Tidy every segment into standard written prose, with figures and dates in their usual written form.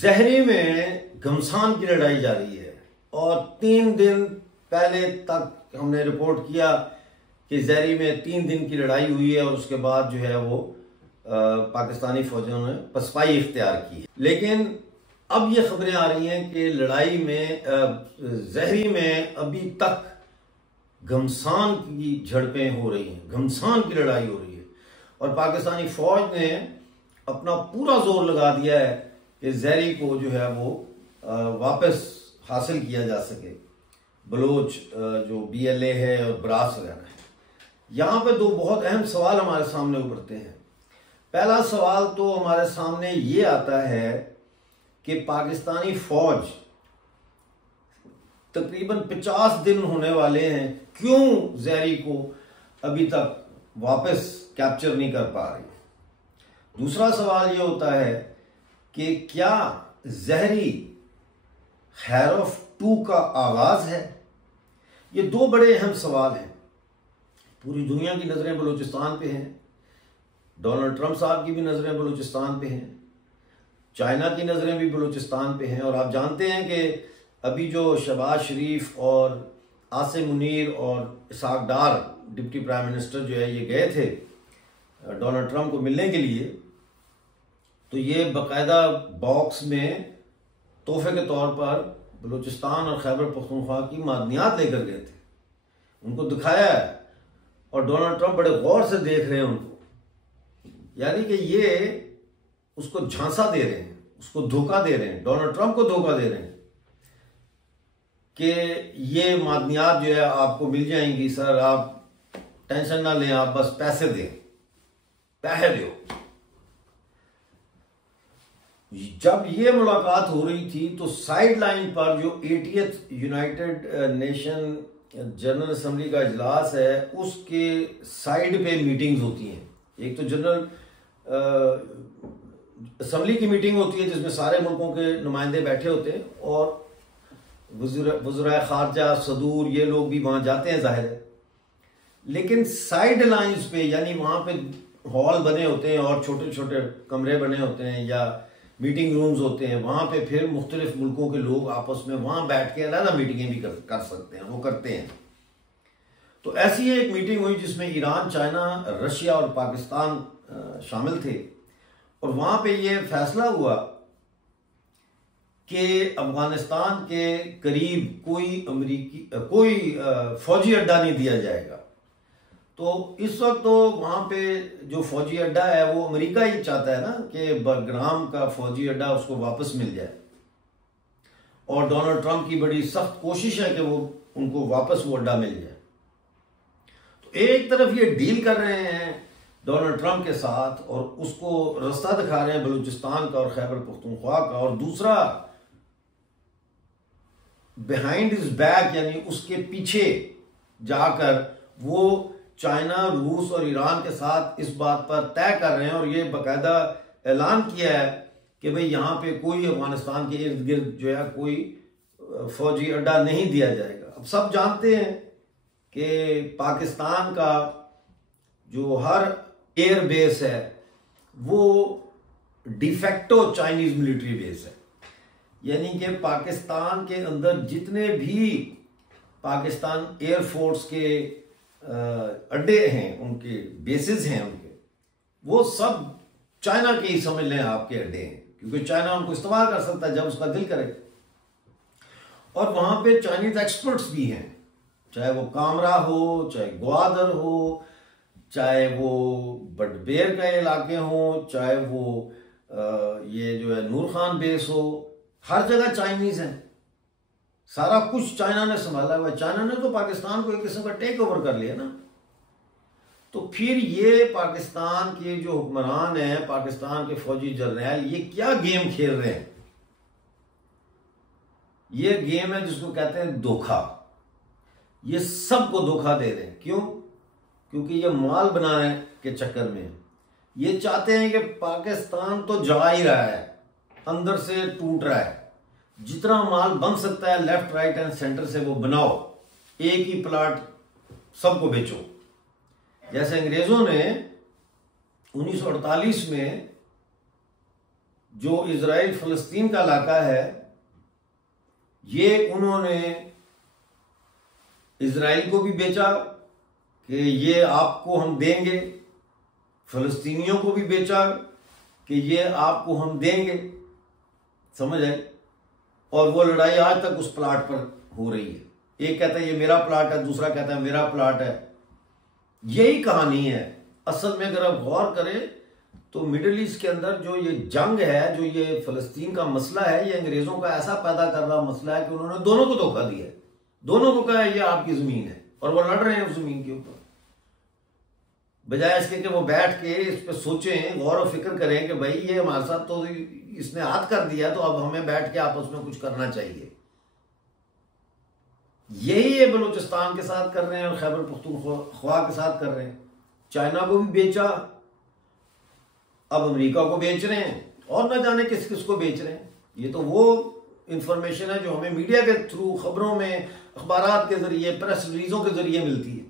जहरी में घमसान की लड़ाई जारी है और 3 दिन पहले तक हमने रिपोर्ट किया कि जहरी में 3 दिन की लड़ाई हुई है और उसके बाद जो है वो पाकिस्तानी फौजों ने पसपाई इख्तियार की है। लेकिन अब ये खबरें आ रही हैं कि लड़ाई में जहरी में अभी तक घमसान की झड़पें हो रही हैं, घमसान की लड़ाई हो रही है और पाकिस्तानी फौज ने अपना पूरा जोर लगा दिया है कि जहरी को जो है वो वापस हासिल किया जा सके। बलोच जो BLA है और ब्रास वगैरह है। यहाँ पे 2 बहुत अहम सवाल हमारे सामने उभरते हैं। पहला सवाल तो हमारे सामने ये आता है कि पाकिस्तानी फौज तकरीबन 50 दिन होने वाले हैं, क्यों जहरी को अभी तक वापस कैप्चर नहीं कर पा रही। दूसरा सवाल ये होता है कि क्या जहरी खैरफ 2 का आगाज है। ये 2 बड़े अहम सवाल हैं। पूरी दुनिया की नजरें बलूचिस्तान पे हैं, डोनाल्ड ट्रंप साहब की भी नजरें बलूचिस्तान पे हैं, चाइना की नजरें भी बलूचिस्तान पे हैं। और आप जानते हैं कि अभी जो शहबाज शरीफ और आसिम मुनीर और इसाक डार डिप्टी प्राइम मिनिस्टर जो है ये गए थे डोनाल्ड ट्रंप को मिलने के लिए, तो ये बाकायदा बॉक्स में तोहफे के तौर पर बलूचिस्तान और खैबर पख्तूनख्वा की मादनियात लेकर गए थे, उनको दिखाया है और डोनाल्ड ट्रंप बड़े गौर से देख रहे हैं उनको। यानी कि ये उसको झांसा दे रहे हैं, उसको धोखा दे रहे हैं, डोनाल्ड ट्रंप को धोखा दे रहे हैं कि ये मादनियात जो है आपको मिल जाएंगी सर, आप टेंशन ना लें, आप बस पैसे दें, पैसे दो। जब ये मुलाकात हो रही थी तो साइड लाइन पर जो 80th United nation general assembly का इजलास है उसके साइड पे मीटिंग्स होती हैं। एक तो जनरल असेंबली की मीटिंग होती है जिसमें सारे मुल्कों के नुमाइंदे बैठे होते हैं और वज़ीर खारजा सदूर ये लोग भी वहां जाते हैं जाहिर है। लेकिन साइड लाइन्स पे यानी वहां पे हॉल बने होते हैं और छोटे छोटे कमरे बने होते हैं या मीटिंग रूम्स होते हैं, वहां पे फिर मुख्तलिफ मुल्कों के लोग आपस में वहां बैठ के अलग मीटिंगें भी कर सकते हैं, वो करते हैं। तो ऐसी एक मीटिंग हुई जिसमें ईरान, चाइना, रशिया और पाकिस्तान शामिल थे और वहां पे ये फैसला हुआ कि अफगानिस्तान के करीब कोई फौजी अड्डा नहीं दिया जाएगा। तो इस वक्त तो वहां पे जो फौजी अड्डा है वो अमेरिका ही चाहता है ना कि बरग्राम का फौजी अड्डा उसको वापस मिल जाए और डोनाल्ड ट्रंप की बड़ी सख्त कोशिश है कि वो उनको वापस वो अड्डा मिल जाए। तो एक तरफ ये डील कर रहे हैं डोनाल्ड ट्रंप के साथ और उसको रास्ता दिखा रहे हैं बलूचिस्तान का और खैबर पख्तूनख्वा का, और दूसरा बिहाइंड हिज बैक यानी उसके पीछे जाकर वो चाइना, रूस और ईरान के साथ इस बात पर तय कर रहे हैं और ये बाकायदा ऐलान किया है कि भाई यहाँ पे कोई अफगानिस्तान के इर्द गिर्द जो है कोई फौजी अड्डा नहीं दिया जाएगा। अब सब जानते हैं कि पाकिस्तान का जो हर एयर बेस है वो डिफेक्टो चाइनीज मिलिट्री बेस है, यानी कि पाकिस्तान के अंदर जितने भी पाकिस्तान एयरफोर्स के अड्डे हैं, उनके बेसिस हैं उनके, वो सब चाइना के ही समझ लें आपके अड्डे हैं, क्योंकि चाइना उनको इस्तेमाल कर सकता है जब उसका दिल करे। और वहां पे चाइनीज एक्सपर्ट्स भी हैं, चाहे वो कामरा हो, चाहे ग्वादर हो, चाहे वो बटबेर का इलाके हो, चाहे वो ये जो है नूर खान बेस हो, हर जगह चाइनीज हैं। सारा कुछ चाइना ने संभाला हुआ है। चाइना ने तो पाकिस्तान को एक किस्म का टेक ओवर कर लिया ना। तो फिर ये पाकिस्तान के जो हुक्मरान हैं, पाकिस्तान के फौजी जर्नैल, ये क्या गेम खेल रहे हैं। ये गेम है जिसको कहते हैं धोखा। ये सबको धोखा दे रहे हैं। क्यों? क्योंकि ये माल बनाने के चक्कर में ये चाहते हैं कि पाकिस्तान तो जा ही रहा है, अंदर से टूट रहा है, जितना माल बन सकता है लेफ्ट राइट एंड सेंटर से वो बनाओ, एक ही प्लाट सबको बेचो। जैसे अंग्रेजों ने 1948 में जो इजराइल फलस्तीन का इलाका है, ये उन्होंने इजराइल को भी बेचा कि ये आपको हम देंगे, फलस्तीनियों को भी बेचा कि ये आपको हम देंगे, समझ आए। और वो लड़ाई आज तक उस प्लाट पर हो रही है। एक कहता है ये मेरा प्लाट है, दूसरा कहता है मेरा प्लाट है। यही कहानी है असल में। अगर आप गौर करें तो मिडिल ईस्ट के अंदर जो ये जंग है, जो ये फलस्तीन का मसला है, ये अंग्रेजों का ऐसा पैदा कर रहा मसला है कि उन्होंने दोनों को धोखा दिया है। दोनों को कहा ये आपकी जमीन है और वो लड़ रहे हैं उस जमीन के ऊपर, बजाय इसके कि वो बैठ के इस पर सोचें, गौर और फिक्र करें कि भाई ये हमारे साथ तो इसने हाथ कर दिया, तो अब हमें बैठ के आपस में कुछ करना चाहिए। यही ये बलूचिस्तान के साथ कर रहे हैं और खैबर पख्तूनख्वा के साथ कर रहे हैं। चाइना को भी बेचा, अब अमेरिका को बेच रहे हैं, और न जाने किस किस को बेच रहे हैं। ये तो वो इंफॉर्मेशन है जो हमें मीडिया के थ्रू, खबरों में, अखबारात के जरिए, प्रेस रिलीजों के जरिए मिलती है।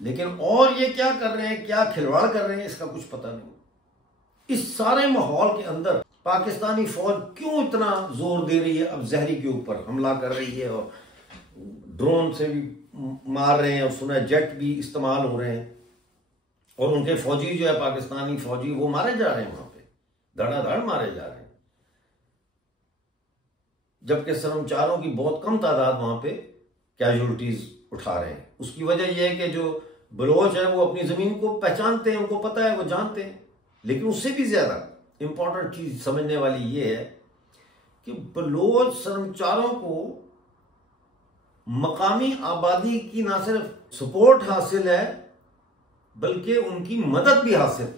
लेकिन और ये क्या कर रहे हैं, क्या खिलवाड़ कर रहे हैं, इसका कुछ पता नहीं। इस सारे माहौल के अंदर पाकिस्तानी फौज क्यों इतना जोर दे रही है, अब जहरी के ऊपर हमला कर रही है और ड्रोन से भी मार रहे हैं, और सुना जेट भी इस्तेमाल हो रहे हैं, और उनके फौजी जो है पाकिस्तानी फौजी वो मारे जा रहे हैं, वहां पे धड़ाधड़ मारे जा रहे हैं, जबकि कर्मचारियों की बहुत कम तादाद वहां पे कैजुअलिटीज उठा रहे हैं। उसकी वजह यह है कि जो बलोच है वो अपनी जमीन को पहचानते हैं, उनको पता है, वो जानते हैं। लेकिन उससे भी ज्यादा इंपॉर्टेंट चीज समझने वाली ये है कि बलोच कर्मचारियों को मकामी आबादी की ना सिर्फ सपोर्ट हासिल है बल्कि उनकी मदद भी हासिल,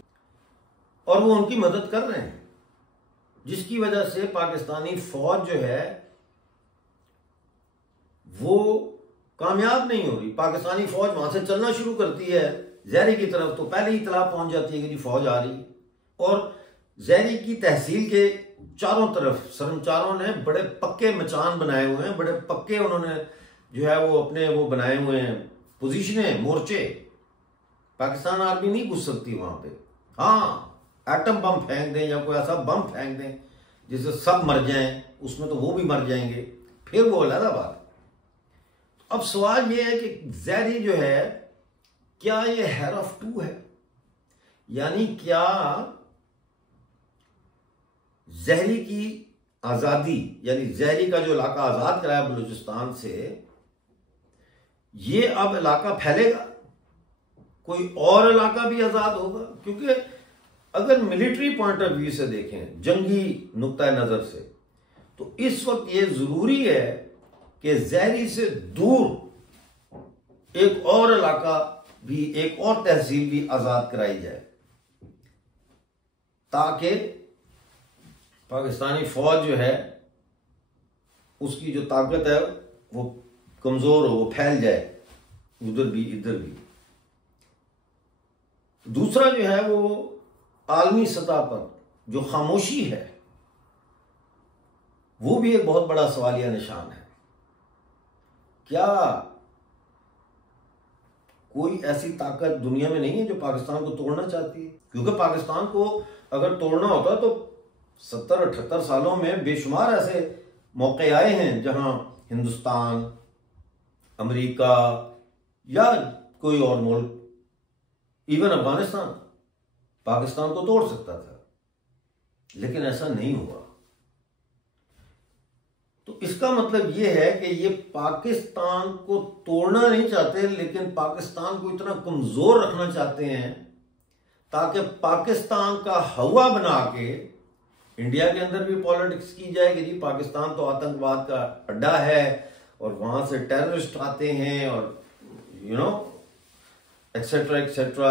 और वो उनकी मदद कर रहे हैं, जिसकी वजह से पाकिस्तानी फौज जो है वो कामयाब नहीं हो रही। पाकिस्तानी फौज वहां से चलना शुरू करती है जहरी की तरफ, तो पहले ही इतला पहुंच जाती है कि जी फौज आ रही है, और जहरी की तहसील के चारों तरफ कर्मचारियों ने बड़े पक्के मचान बनाए हुए हैं, बड़े पक्के उन्होंने जो है वो अपने वो बनाए हुए हैं पोजीशनें, मोर्चे। पाकिस्तान आर्मी नहीं घुस सकती वहां पे। हाँ, एटम बम फेंक दें या कोई ऐसा बम फेंक दें जिससे सब मर जाएं, उसमें तो वो भी मर जाएंगे, फिर वो अलग बात। अब सवाल ये है कि जहरी जो है क्या ये हेयर ऑफ टू है, यानी क्या जहरी की आजादी, यानी जहरी का जो इलाका आजाद कराया बलूचिस्तान से, ये अब इलाका फैलेगा, कोई और इलाका भी आजाद होगा? क्योंकि अगर मिलिट्री पॉइंट ऑफ व्यू से देखें, जंगी नुक्ता नजर से, तो इस वक्त ये जरूरी है कि जहरी से दूर एक और इलाका भी, एक और तहसील भी आजाद कराई जाए, ताकि पाकिस्तानी फौज जो है उसकी जो ताकत है वो कमजोर हो, वो फैल जाए उधर भी इधर भी। दूसरा जो है वो आलमी सतह पर जो खामोशी है वो भी एक बहुत बड़ा सवालिया निशान है। क्या कोई ऐसी ताकत दुनिया में नहीं है जो पाकिस्तान को तोड़ना चाहती है? क्योंकि पाकिस्तान को अगर तोड़ना होता तो 70-78 सालों में बेशुमार ऐसे मौके आए हैं जहां हिंदुस्तान, अमेरिका या कोई और मुल्क, इवन अफगानिस्तान, पाकिस्तान को तोड़ सकता था, लेकिन ऐसा नहीं हुआ। तो इसका मतलब यह है कि ये पाकिस्तान को तोड़ना नहीं चाहते, लेकिन पाकिस्तान को इतना कमजोर रखना चाहते हैं ताकि पाकिस्तान का हवा बना के इंडिया के अंदर भी पॉलिटिक्स की जाए कि जी पाकिस्तान तो आतंकवाद का अड्डा है और वहां से टेररिस्ट आते हैं और एक्सेट्रा एक्सेट्रा।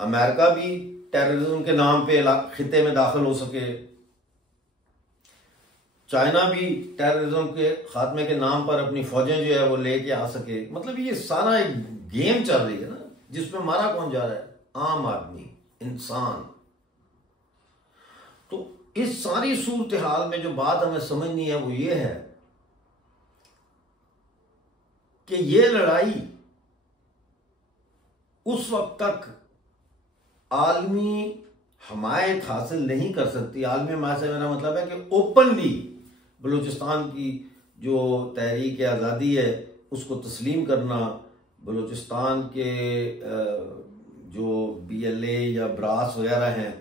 अमेरिका भी टेररिज्म के नाम पे खिते में दाखिल हो सके, चाइना भी टेररिज्म के खात्मे के नाम पर अपनी फौजें जो है वो लेके आ सके। मतलब ये सारा एक गेम चल रही है ना, जिसमें मारा कौन जा रहा है? आम आदमी, इंसान। तो इस सारी सूरत हाल में जो बात हमें समझनी है वो ये है कि ये लड़ाई उस वक्त तक आलमी हमायत हासिल नहीं कर सकती। आलमी हमायत से मेरा मतलब है कि ओपनली बलूचिस्तान की जो तहरीक आज़ादी है उसको तस्लीम करना, बलूचिस्तान के जो BLA या ब्रास वगैरह हैं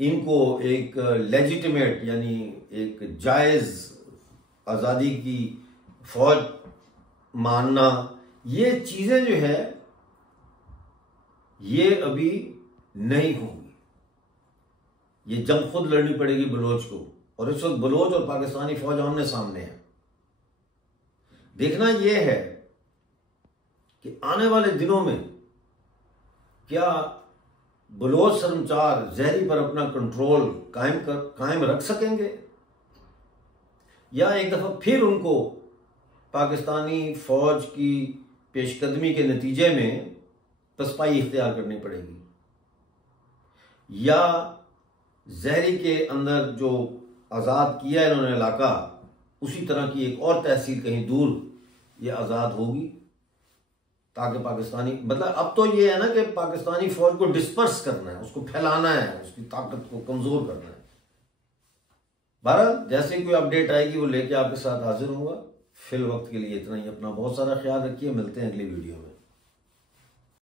इनको एक लेजिटिमेट यानी एक जायज़ आज़ादी की फौज मानना, ये चीज़ें जो है ये अभी नहीं होंगी। ये जंग खुद लड़नी पड़ेगी बलोच को, और इस वक्त बलोच और पाकिस्तानी फौज आमने सामने है। देखना यह है कि आने वाले दिनों में क्या बलोच शर्मचार जहरी पर अपना कंट्रोल कायम रख सकेंगे, या एक दफा फिर उनको पाकिस्तानी फौज की पेशकदमी के नतीजे में पसपाई इख्तियार करनी पड़ेगी, या जहरी के अंदर जो आज़ाद किया है इन्होंने इलाका, उसी तरह की एक और तहसील कहीं दूर ये आज़ाद होगी, ताकि पाकिस्तानी मतलब अब तो ये है ना कि पाकिस्तानी फौज को डिस्पर्स करना है, उसको फैलाना है, उसकी ताकत को कमज़ोर करना है। बहरहाल जैसे कोई अपडेट आएगी वो लेके आपके साथ हाजिर होगा। फिल वक्त के लिए इतना ही। अपना बहुत सारा ख्याल रखिए, मिलते हैं अगली वीडियो में।